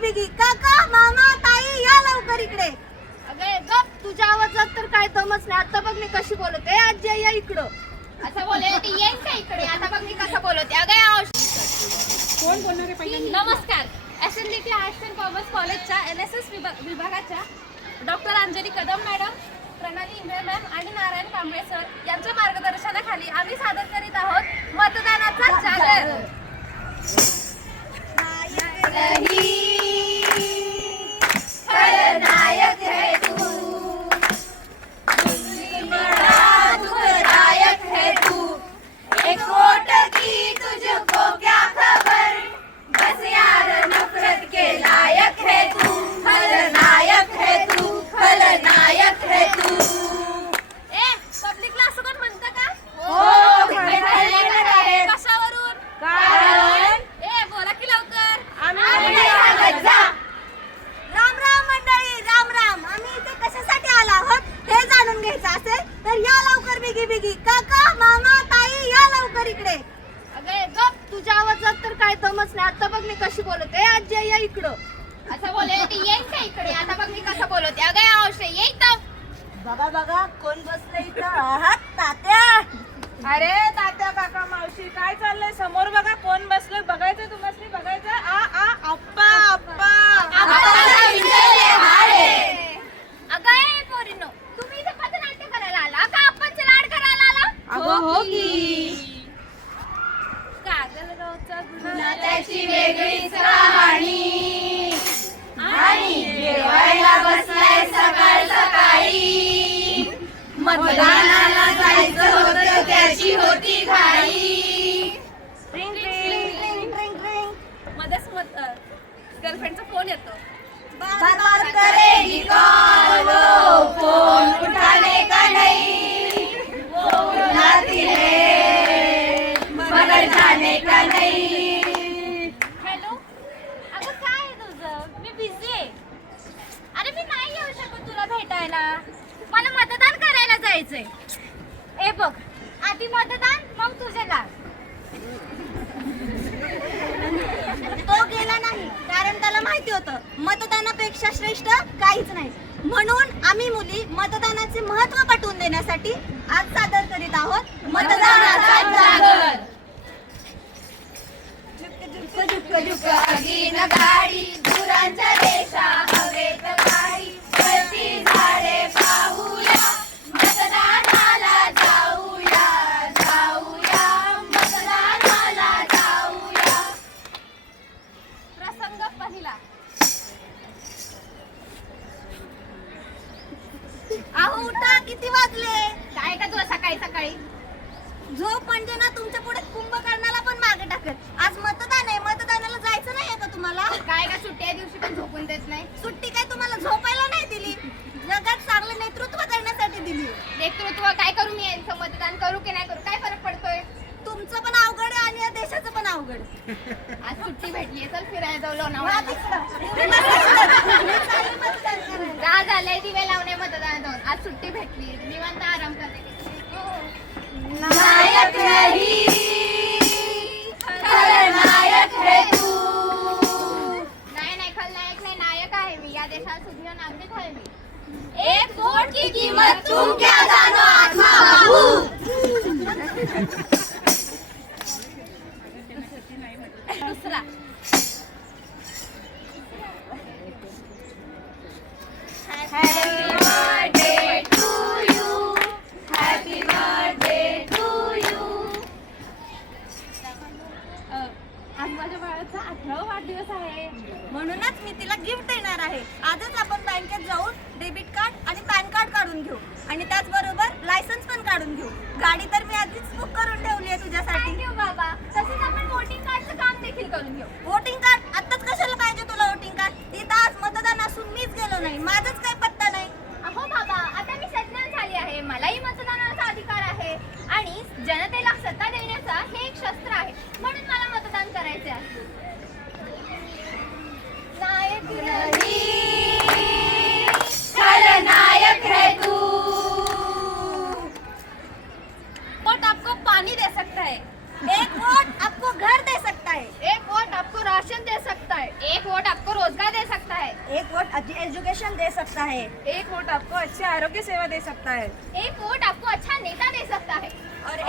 बिगी. बिगी काका मामा ताई या लवकर इकडे. अगं गप तुझ्या आवाजात तर काय दमच नाही. आता बघ मी कशी बोलते. आजी या इकडं. असं बोलले ते येईन का इकडे. आता बघ मी कसं बोलवते अगं कोण बोलणार आहे पहिल्यांदा? नमस्कार. S N D T arts and commerce कॉलेजच्या एन एस एस विभागाच्या doctor Anjali Kadam madam Pranali Ingale ma'am आणि नारायण कांबळे सर यांच्या मार्गदर्शनाखाली आम्ही सादर करीत आहोत मतदानाचा जागर. खलनायक काय दमच नाही. आता बघ मी कशी बोलते. आजी या इकडं. असं बोलले ते येईन का इकडे? आता बघ मी कसं बोलवते अगं या औषध येईन तर. बघा बघा कोण बसलं इथं? आहात तात्या. अरे तात्या काका मावशी काय चाललंय? समोर बघा कोण बसलं? बघायचं तुम्हाला बघायचं आ आ अप्पा त्याची वेगळीच कहाणी. आणि जेवायला बसलाय सकाळ सकाळी. मतदानाला जायचं होतं त्याची होती घाई. रिंग रिंग रिंग रिंग मध्येच गर्लफ्रेंडचा फोन येतो. बघ आधी मतदान मग तुझे लाड तो गेला नाही कारण त्याला माहिती होतं मतदानापेक्षा श्रेष्ठ काहीच नाही. म्हणून आम्ही मुली मतदानाचे महत्त्व पटवून देण्यासाठी आज सादर करीत आहोत मतदानाचा जागर झुक झुक झुक आगीन गाडी धुरांच्या रेषा हवेत उठा किती वाजले? काय का तुला सकाळी सकाळी? झोप म्हणजे ना तुमच्यापुढे कुंभकर्णाला पण मागे टाकत. आज मतदान आहे मतदानाला जायचं नाही का तुम्हाला. काय का सुट्टी या दिवशी पण झोपून देत नाही? सुट्टी काय तुम्हाला झोपायला नाही दिली? जगात चांगलं नेतृत्व करण्यासाठी दिली. नेतृत्व काय करू मी यांचं मतदान करू की नाही करू? काय फरक पडतोय तुमचं पण अवघड आहे आणि या देशाचं पण अवघड. आज सुट्टी भेटली चल फिरायला जाऊ लोणावळा. तिकडं. तुम्ही बसा. मी चालले मतदान करायला. जा झालंय दिवे लावणे मतदान जाऊन आज सुट्टी भेटली. निवांत आराम करते. नायक नहीं खलनायक तू. नाही नाही खलनायक नाही नायक आहे मी. या देशात सुज्ञ नागरिक आहे मी. एक वोट की कीमत तुम क्या जानो आत्मा बाबू. आजच आपण बँकेत जाऊन डेबिट कार्ड आणि पॅन कार्ड काढून घेऊ. आणि त्याचबरोबर लायसन्स पण काढून घेऊ. गाडी तर मी आधीच बुक करून ठेवली आहे तुझ्यासाठी. थँक्यू बाबा. तसेच आपण वोटिंग कार्डचं काम देखील करून घेऊ. वोटिंग कार्ड आत्ताच कशाला पाहिजे तुला वोटिंग कार्ड इथं आज मतदान असून मीच गेलो नाही. माझाच काही पत्ता नाही. अहो बाबा आता मी सज्ञान झाली आहे. मलाही मतदानाचा अधिकार आहे. आणि जनतेला सत्ता देण्याचा हे एक शस्त्र आहे. म्हणून मला मतदान करायचे आहे एजुकेशन दे सकता है। एक वोट आपको अच्छी आरोग्य सेवा दे सकता है। एक वोट आपको अच्छा नेता दे सकता है। और एक